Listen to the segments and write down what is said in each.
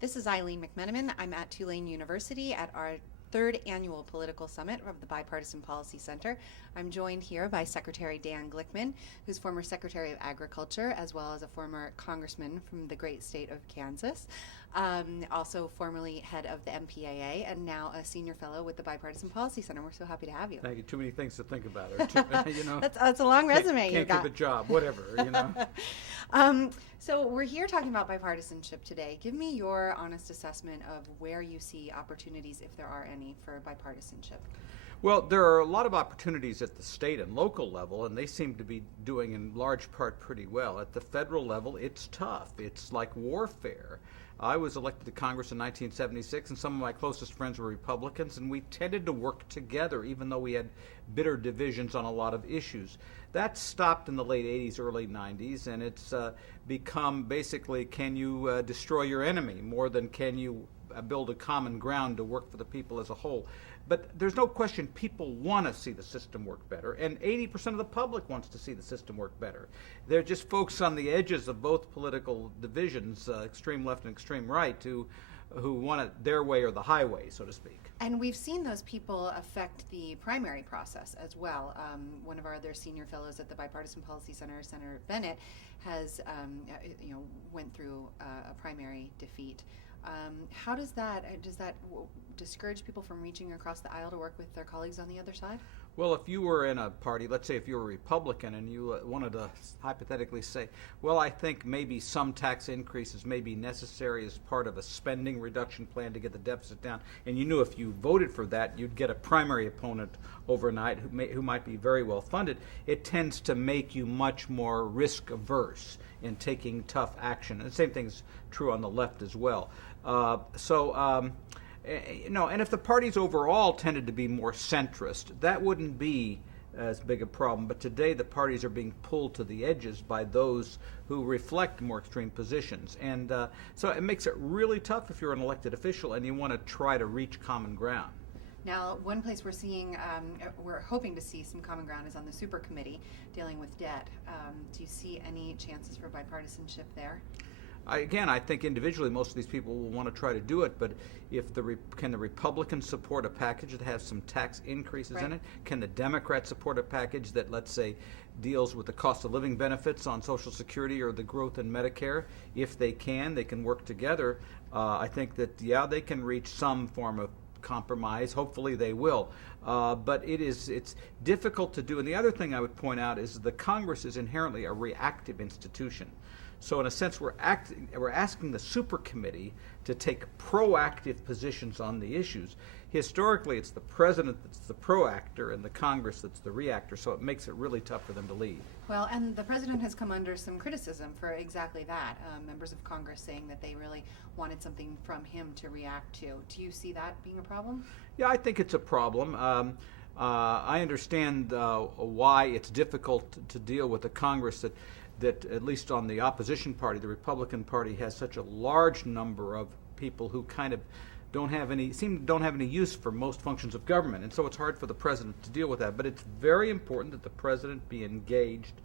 This is Eileen McMenamin. I'm at Tulane University at our third annual political summit of the Bipartisan Policy Center. I'm joined here by Secretary Dan Glickman, who's former Secretary of Agriculture, as well as a former congressman from the great state of Kansas, also formerly head of the MPAA, and now a senior fellow with the Bipartisan Policy Center. We're so happy to have you. Thank you. Too many things to think about. That's a long resume you got. Can't keep a job, whatever, So we're here talking about bipartisanship today. Give me your honest assessment of where you see opportunities, if there are any, for bipartisanship. Well, there are a lot of opportunities at the state and local level, and they seem to be doing in large part pretty well. At the federal level, it's tough. It's like warfare. I was elected to Congress in 1976, and some of my closest friends were Republicans, and we tended to work together, even though we had bitter divisions on a lot of issues. That stopped in the late 80s, early 90s, and it's become basically, can you destroy your enemy more than can you build a common ground to work for the people as a whole. But there's no question people want to see the system work better, and 80% of the public wants to see the system work better. They're just folks on the edges of both political divisions, extreme left and extreme right, who want it their way or the highway, so to speak. And we've seen those people affect the primary process as well. One of our other senior fellows at the Bipartisan Policy Center, Senator Bennett, has went through a primary defeat. How does that discourage people from reaching across the aisle to work with their colleagues on the other side? Well, if you were in a party, let's say if you were a Republican and you wanted to hypothetically say, well, I think maybe some tax increases may be necessary as part of a spending reduction plan to get the deficit down, and you knew if you voted for that, you'd get a primary opponent overnight who might be very well funded, it tends to make you much more risk averse in taking tough action. And the same thing is true on the left as well. And if the parties overall tended to be more centrist, that wouldn't be as big a problem. But today the parties are being pulled to the edges by those who reflect more extreme positions. And so it makes it really tough if you're an elected official and you want to try to reach common ground. Now, one place we're hoping to see some common ground is on the super committee dealing with debt. Do you see any chances for bipartisanship there? I think individually most of these people will want to try to do it, but if can the Republicans support a package that has some tax increases in it? Can the Democrats support a package that, let's say, deals with the cost of living benefits on Social Security or the growth in Medicare? If they can work together. I think that, they can reach some form of compromise. Hopefully they will. But it's difficult to do. And the other thing I would point out is the Congress is inherently a reactive institution. So in a sense, we're asking the super committee to take proactive positions on the issues. Historically, it's the president that's the proactor and the Congress that's the reactor, so it makes it really tough for them to lead. Well, and the president has come under some criticism for exactly that. Members of Congress saying that they really wanted something from him to react to. Do you see that being a problem? Yeah, I think it's a problem. I understand why it's difficult to deal with a Congress that at least on the opposition party, the Republican Party, has such a large number of people who kind of don't have any use for most functions of government, and so it's hard for the president to deal with that. But it's very important that the president be engaged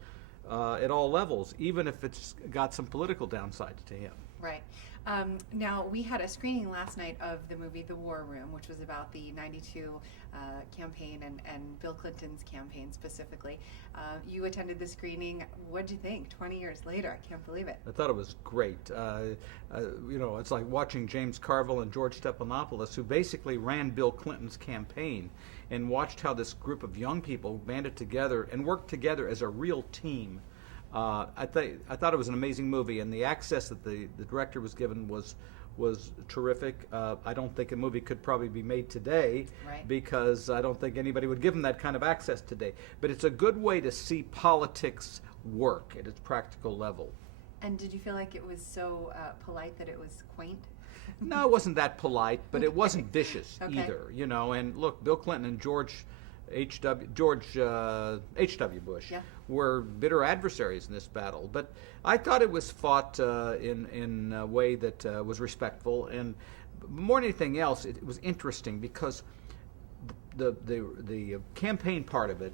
at all levels, even if it's got some political downsides to him. Right. Now, we had a screening last night of the movie The War Room, which was about the 92 campaign and Bill Clinton's campaign specifically. You attended the screening. What did you think 20 years later? I can't believe it. I thought it was great. It's like watching James Carville and George Stephanopoulos, who basically ran Bill Clinton's campaign, and watched how this group of young people banded together and worked together as a real team. I thought it was an amazing movie, and the access that the director was given was terrific. I don't think a movie could probably be made today, because I don't think anybody would give them that kind of access today. But it's a good way to see politics work at its practical level. And did you feel like it was so polite that it was quaint? No, it wasn't that polite, but it wasn't vicious either. And look, Bill Clinton and George H.W. Bush were bitter adversaries in this battle, but I thought it was fought in a way that was respectful, and more than anything else, it was interesting because the campaign part of it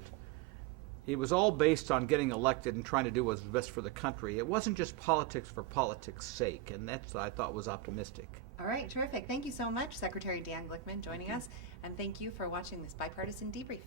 it was all based on getting elected and trying to do what's best for the country. It wasn't just politics for politics' sake, and that's what I thought was optimistic. All right, terrific. Thank you so much, Secretary Dan Glickman, joining us, and thank you for watching this Bipartisan Debrief.